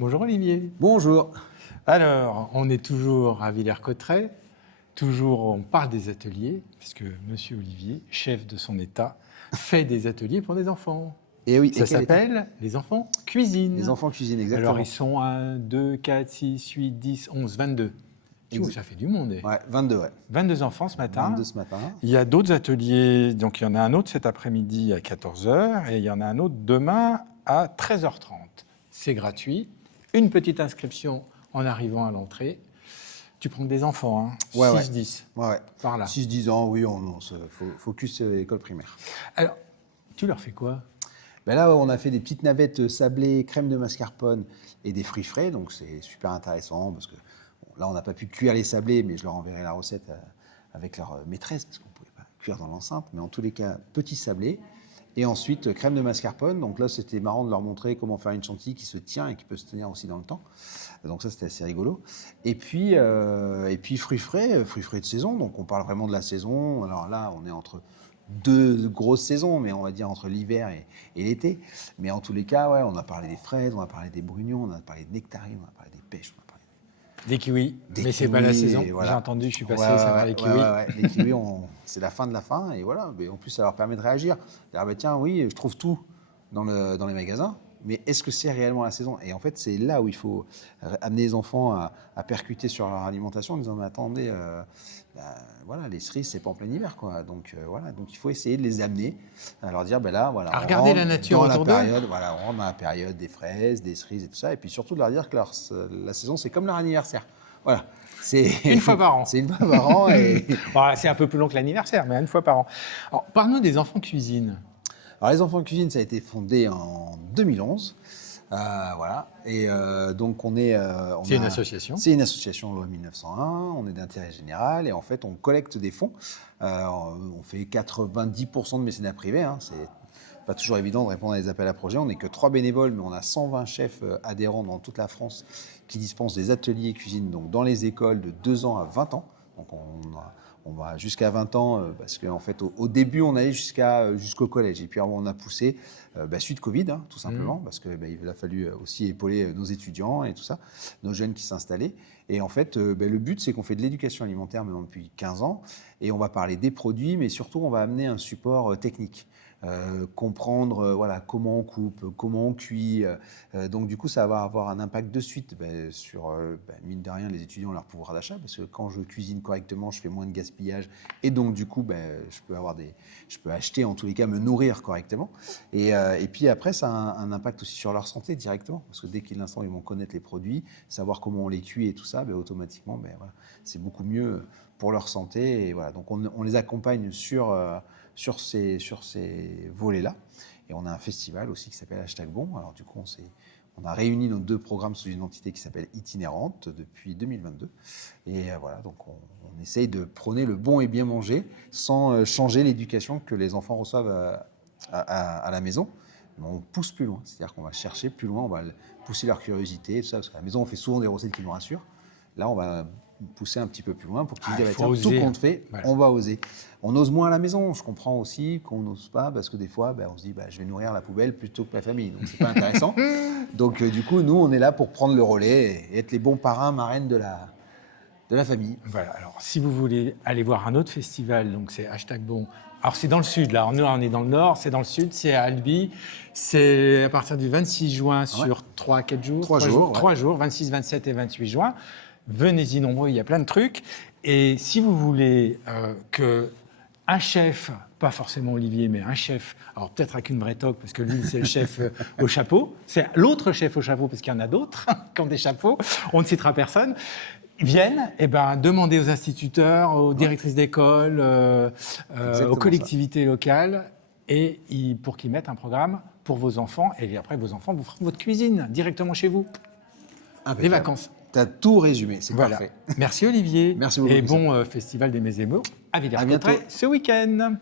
Bonjour Olivier. Bonjour. Alors, on est toujours à Villers-Cotterêts, toujours on parle des ateliers, puisque Monsieur Olivier, chef de son État, fait des ateliers pour des enfants. Et oui, Ça s'appelle les enfants cuisinent. Les enfants cuisinent, exactement. Alors ils sont 1, 2, 4, 6, 8, 10, 11, 22. Ça fait du monde. Ouais, 22, ouais. 22 enfants ce matin. 22 ce matin. Il y a d'autres ateliers, donc il y en a un autre cet après-midi à 14h et il y en a un autre demain à 13h30. C'est gratuit. Une petite inscription en arrivant à l'entrée. Tu prends que des enfants, hein, Ouais, 6-10, ouais. par là. 6-10 ans, oui, on se focus école primaire. Alors, tu leur fais quoi? Ben là, on a fait des petites navettes sablées, crème de mascarpone et des fruits frais, donc c'est super intéressant parce que bon, là, on n'a pas pu cuire les sablés, mais je leur enverrai la recette avec leur maîtresse parce qu'on ne pouvait pas cuire dans l'enceinte. Mais en tous les cas, petits sablés. Et ensuite, crème de mascarpone. Donc là, c'était marrant de leur montrer comment faire une chantilly qui se tient et qui peut se tenir aussi dans le temps. Donc ça, c'était assez rigolo. Et puis fruits frais de saison. Donc on parle vraiment de la saison. Alors là, on est entre deux grosses saisons, mais on va dire entre l'hiver et l'été. Mais en tous les cas, ouais, on a parlé des fraises, on a parlé des brugnons, on a parlé de nectarines, on a parlé des pêches, on a parlé des kiwis. Mais c'est kiwis, pas la saison. Voilà. J'ai entendu, je suis passé, ça va les kiwis. Les kiwis, c'est la fin de la fin. Et voilà, mais en plus, ça leur permet de réagir. Dire, bah, tiens, oui, je trouve tout dans les magasins, mais est-ce que c'est réellement la saison? Et en fait, c'est là où il faut amener les enfants à percuter sur leur alimentation en disant, mais attendez, voilà, les cerises, c'est pas en plein hiver, quoi. Donc voilà, donc il faut essayer de les amener, à leur dire, ben là, voilà, à regarder la nature autour d'eux. Voilà, on rentre dans la période des fraises, des cerises et tout ça, et puis surtout de leur dire que la saison, c'est comme leur anniversaire. Voilà. C'est une fois par an. C'est une fois par an. Et... Bon, c'est un peu plus long que l'anniversaire, mais une fois par an. Alors, parle-nous des enfants cuisine. Alors, les enfants cuisine, ça a été fondé en 2011. Voilà. Et donc, c'est une association. C'est une association loi 1901. On est d'intérêt général et en fait, on collecte des fonds. On fait 90% de mécénat privé. Hein. C'est pas toujours évident de répondre à des appels à projets. On n'est que 3 bénévoles, mais on a 120 chefs adhérents dans toute la France qui dispensent des ateliers cuisine donc dans les écoles de 2 ans à 20 ans. Donc, on va jusqu'à 20 ans parce qu'en fait, au début, on allait jusqu'au collège. Et puis, on a poussé suite Covid, hein, tout simplement, parce qu'il a fallu aussi épauler nos étudiants et tout ça, nos jeunes qui s'installaient. Et en fait, le but, c'est qu'on fait de l'éducation alimentaire maintenant depuis 15 ans. Et on va parler des produits, mais surtout, on va amener un support technique. Comprendre voilà, comment on coupe, comment on cuit. Donc du coup, ça va avoir un impact de suite sur, mine de rien, les étudiants, leur pouvoir d'achat, parce que quand je cuisine correctement, je fais moins de gaspillage et donc du coup, je peux acheter, en tous les cas, me nourrir correctement. Et puis après, ça a un impact aussi sur leur santé directement, parce que dès qu'ils l'instant, ils vont connaître les produits, savoir comment on les cuit et tout ça, automatiquement, voilà, c'est beaucoup mieux pour leur santé. Et voilà, donc on les accompagne sur ces volets-là. Et on a un festival aussi qui s'appelle #Bon. Alors du coup, on a réuni nos 2 programmes sous une entité qui s'appelle Itinérante depuis 2022. Et voilà, donc on essaye de prôner le bon et bien manger sans changer l'éducation que les enfants reçoivent à la maison. Mais on pousse plus loin, c'est-à-dire qu'on va chercher plus loin, on va pousser leur curiosité, tout ça, parce qu'à la maison, on fait souvent des recettes qui nous rassurent. Là, on va pousser un petit peu plus loin pour qu'ils disent tout compte fait, voilà. On va oser. On ose moins à la maison. Je comprends aussi qu'on n'ose pas parce que des fois, on se dit je vais nourrir la poubelle plutôt que ma famille. Donc, c'est pas intéressant. Donc, du coup, nous, on est là pour prendre le relais et être les bons parrains, marraines de la famille. Voilà. Alors, si vous voulez aller voir un autre festival, donc c'est #Bon. Alors, c'est dans le sud, là. Nous, on est dans le nord, c'est dans le sud, c'est à Albi. C'est à partir du 26 juin sur 3-4 jours. 3 jours, 26, 27 et 28 juin. Venez-y nombreux, il y a plein de trucs. Et si vous voulez qu'un chef, pas forcément Olivier, mais un chef, alors peut-être avec une vraie toque, parce que lui, c'est le chef au chapeau, c'est l'autre chef au chapeau, parce qu'il y en a d'autres qui ont des chapeaux, on ne citera personne, viennent, demandez aux instituteurs, aux directrices d'école, aux collectivités locales, et pour qu'ils mettent un programme pour vos enfants, et après vos enfants vous feront votre cuisine directement chez vous. Les vacances. Tu as tout résumé, c'est parfait. Merci Olivier. Merci beaucoup. Et bon festival des Mésémots à Villers-Cotterêts ce week-end.